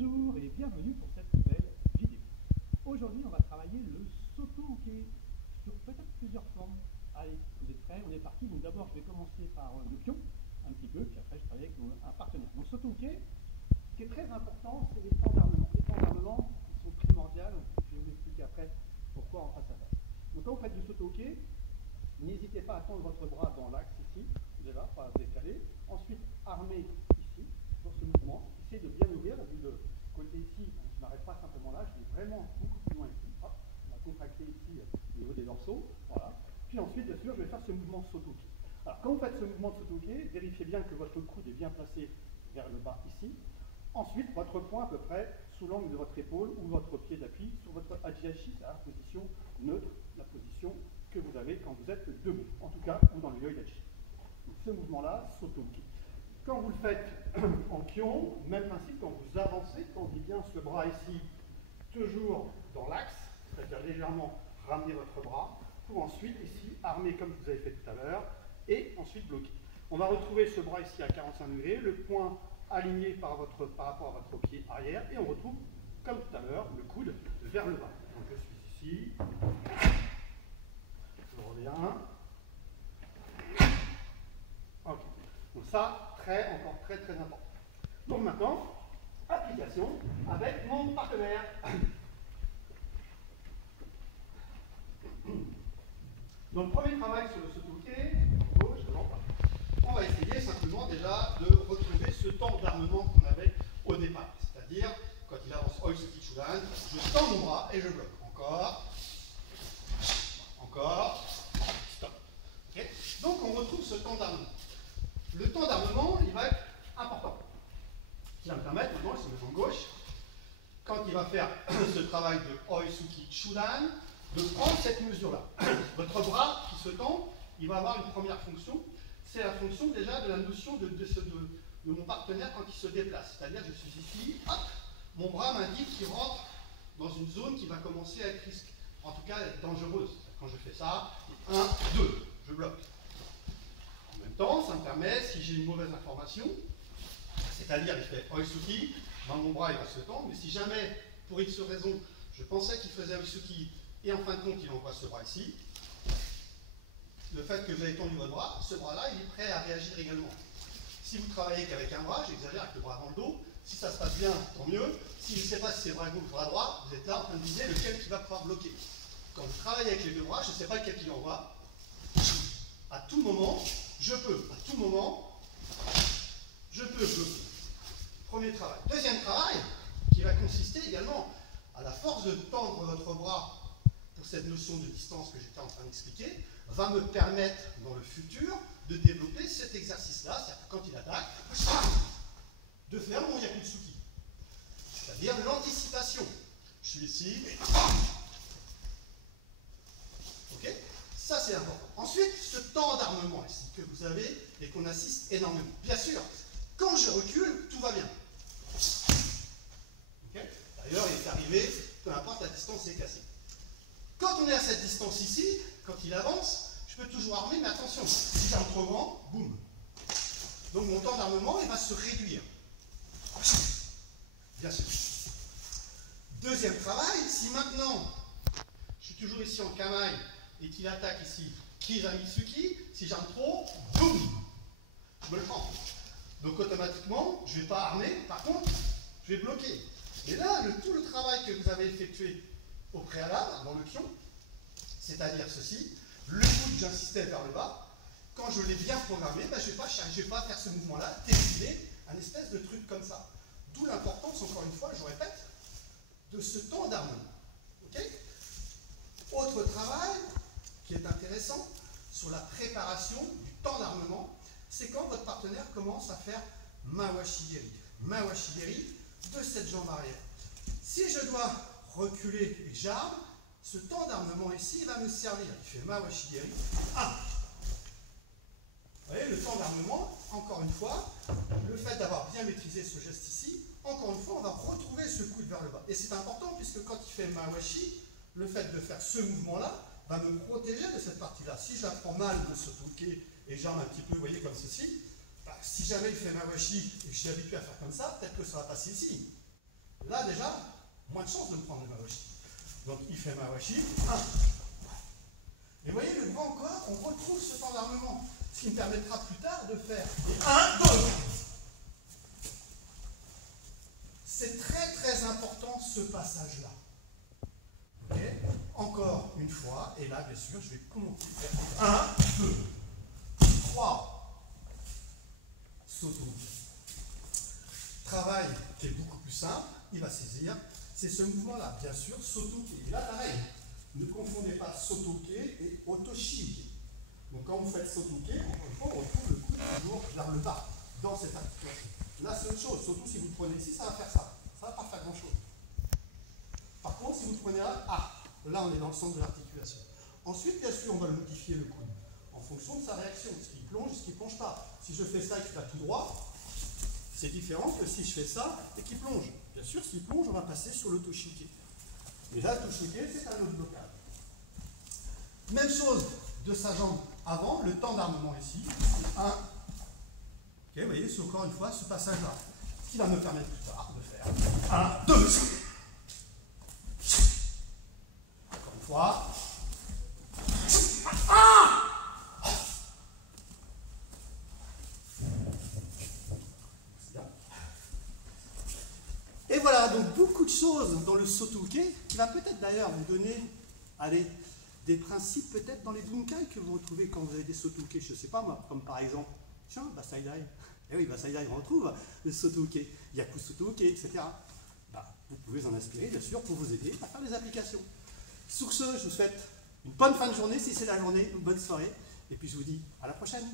Bonjour et bienvenue pour cette nouvelle vidéo. Aujourd'hui, on va travailler le soto-uke sur peut-être plusieurs formes. Allez, vous êtes prêts? On est parti. Donc d'abord, je vais commencer par le pion, un petit peu, puis après je travaille avec un partenaire. Donc soto-uke, ce qui est très important, c'est les temps d'armement. Les temps d'armement, ils sont primordiaux. Je vais vous expliquer après pourquoi en face à face. Donc quand vous faites du soto-uke, n'hésitez pas à tendre votre bras dans l'axe ici, déjà, pas décaler. Ensuite, armer ici, sur ce mouvement. Essayez de bien ouvrir, vu le côté ici, je ne m'arrête pas simplement là, je vais vraiment beaucoup plus loin ici. Hop, on va contracter ici au niveau des dorsaux. Voilà. Puis ensuite, bien sûr, je vais faire ce mouvement soto-uke. Alors, quand vous faites ce mouvement de soto-uke, vérifiez bien que votre coude est bien placé vers le bas ici. Ensuite, votre poing à peu près sous l'angle de votre épaule ou votre pied d'appui sur votre ajiashi, c'est la position neutre, la position que vous avez quand vous êtes debout, en tout cas, ou dans le yoidachi. Donc ce mouvement-là, soto-uke. Quand vous le faites en kion, même principe, quand vous avancez, tendez bien ce bras ici, toujours dans l'axe, c'est-à-dire légèrement ramener votre bras, pour ensuite ici, armer comme vous avez fait tout à l'heure, et ensuite bloquer. On va retrouver ce bras ici à 45 degrés, le poing aligné par rapport à votre pied arrière, et on retrouve, comme tout à l'heure, le coude vers le bas. Donc je suis ici, je reviens. Ok. Donc ça, encore très important. Donc maintenant, application avec mon partenaire. Donc premier travail sur le soto-uke, gauche, devant, on va essayer simplement déjà de retrouver ce temps d'armement qu'on avait au départ. C'est-à-dire, quand il avance Oisuki Chudan, je tends mon bras et je bloque. Encore, stop. Okay. Donc on retrouve ce temps d'armement. Le temps d'armement, il va être important. Ce qui va me permettre, maintenant, je se met en gauche, quand il va faire ce travail de Oisuki Chudan, de prendre cette mesure-là. Votre bras qui se tend, il va avoir une première fonction, c'est la fonction déjà de la notion de mon partenaire quand il se déplace. C'est-à-dire, je suis ici, hop, mon bras m'indique qu'il rentre dans une zone qui va commencer à être risquée, en tout cas être dangereuse. Quand je fais ça, 1, 2, je bloque. En même temps, ça me permet, si j'ai une mauvaise information, c'est-à-dire il fait Oisuki, dans mon bras il va se tendre, mais si jamais, pour X raison, je pensais qu'il faisait Oisuki et en fin de compte il envoie ce bras ici, le fait que vous avez tendu votre bras, ce bras-là il est prêt à réagir également. Si vous travaillez qu'avec un bras, j'exagère avec le bras dans le dos, si ça se passe bien, tant mieux. Si je ne sais pas si c'est bras gauche ou bras droit, vous êtes là en train de viser lequel qui va pouvoir bloquer. Quand vous travaillez avec les deux bras, je ne sais pas lequel qui envoie, à tout moment, je peux. À tout moment, je peux bloquer. Premier travail. Deuxième travail, qui va consister également à la force de tendre votre bras pour cette notion de distance que j'étais en train d'expliquer, va me permettre dans le futur de développer cet exercice-là, c'est-à-dire que quand il attaque, de faire mon yakutsuki. C'est-à-dire l'anticipation. Je suis ici, et ok? Ça, c'est important. Ensuite, ce temps d'armement ici que vous avez et qu'on assiste énormément. Bien sûr, quand je recule, tout va bien. Okay. D'ailleurs, il est arrivé, peu importe, la distance est cassée. Quand on est à cette distance ici, quand il avance, je peux toujours armer, mais attention, si j'ai un trop grand, boum. Donc mon temps d'armement, il va se réduire. Bien sûr. Deuxième travail, si maintenant, je suis toujours ici en kamaï, et qu'il attaque ici, Kizamitsuki, si j'arme trop, boum, je me le prends. Donc automatiquement, je ne vais pas armer, par contre, je vais bloquer. Et là, tout le travail que vous avez effectué au préalable, dans le kion, c'est-à-dire ceci, le coude, j'insistais vers le bas, quand je l'ai bien programmé, ben, je ne vais pas faire ce mouvement-là, décider un espèce de truc comme ça. D'où l'importance, encore une fois, je répète, de ce temps d'armement. Okay. Autre travail qui est intéressant sur la préparation du temps d'armement, c'est quand votre partenaire commence à faire Mawashigeri. Mawashigeri de cette jambe arrière. Si je dois reculer et que j'arme, ce temps d'armement ici va me servir. Il fait Mawashigeri. Ah. Vous voyez, le temps d'armement, encore une fois, le fait d'avoir bien maîtrisé ce geste ici, encore une fois, on va retrouver ce coude vers le bas. Et c'est important puisque quand il fait Mawashi, le fait de faire ce mouvement-là va me protéger de cette partie-là. Si je la prends mal de soto-uke et j'arme un petit peu, vous voyez, comme ceci, bah, si jamais il fait Mawashi et que je suis habitué à faire comme ça, peut-être que ça va passer ici. Là, déjà, moins de chances de me prendre le mawashi. Donc, il fait mawashi, 1. Et vous voyez, le bras encore, on retrouve ce temps d'armement. Ce qui me permettra plus tard de faire 1, 2. C'est très très important ce passage-là. Okay. Encore une fois, et là bien sûr, je vais commencer à faire 1, 2, 3, Soto. Travail qui est beaucoup plus simple, il va saisir, c'est ce mouvement-là, bien sûr, Soto-ke. Et là pareil, ne confondez pas Soto-ke et Otoshi-ke. Donc quand vous faites Soto-ke, encore une fois, on retrouve le coude toujours vers le bas, dans cette articulation. Là c'est autre chose, surtout si vous le prenez ici, ça va faire ça. Ça ne va pas faire grand-chose. Par contre, si vous le prenez là, là on est dans le sens de l'articulation. Ensuite, bien sûr, on va le modifier le coude en fonction de sa réaction. Est-ce qu'il plonge, est-ce qu'il ne plonge pas? Si je fais ça et qu'il va tout droit, c'est différent que si je fais ça et qu'il plonge. Bien sûr, s'il plonge, on va passer sur le toshike. Mais là, le toshike, c'est un autre blocage. Même chose de sa jambe avant, le temps d'armement ici, 1. Ok, vous voyez, c'est encore une fois ce passage-là. Ce qui va me permettre plus tard de faire 1, 2. Encore une fois. Et voilà, donc beaucoup de choses dans le Soto-ke, qui va peut-être d'ailleurs vous donner, allez, des principes peut-être dans les bunkai que vous retrouvez quand vous avez des Soto-ke, je ne sais pas moi, comme par exemple, tiens, Basaidai. Eh oui, Basaidai, on retrouve le Soto-ke, Yaku Soto-ke, etc. Vous pouvez en inspirer, bien sûr, pour vous aider à faire des applications. Sur ce, je vous souhaite une bonne fin de journée, si c'est la journée, une bonne soirée, et puis je vous dis à la prochaine.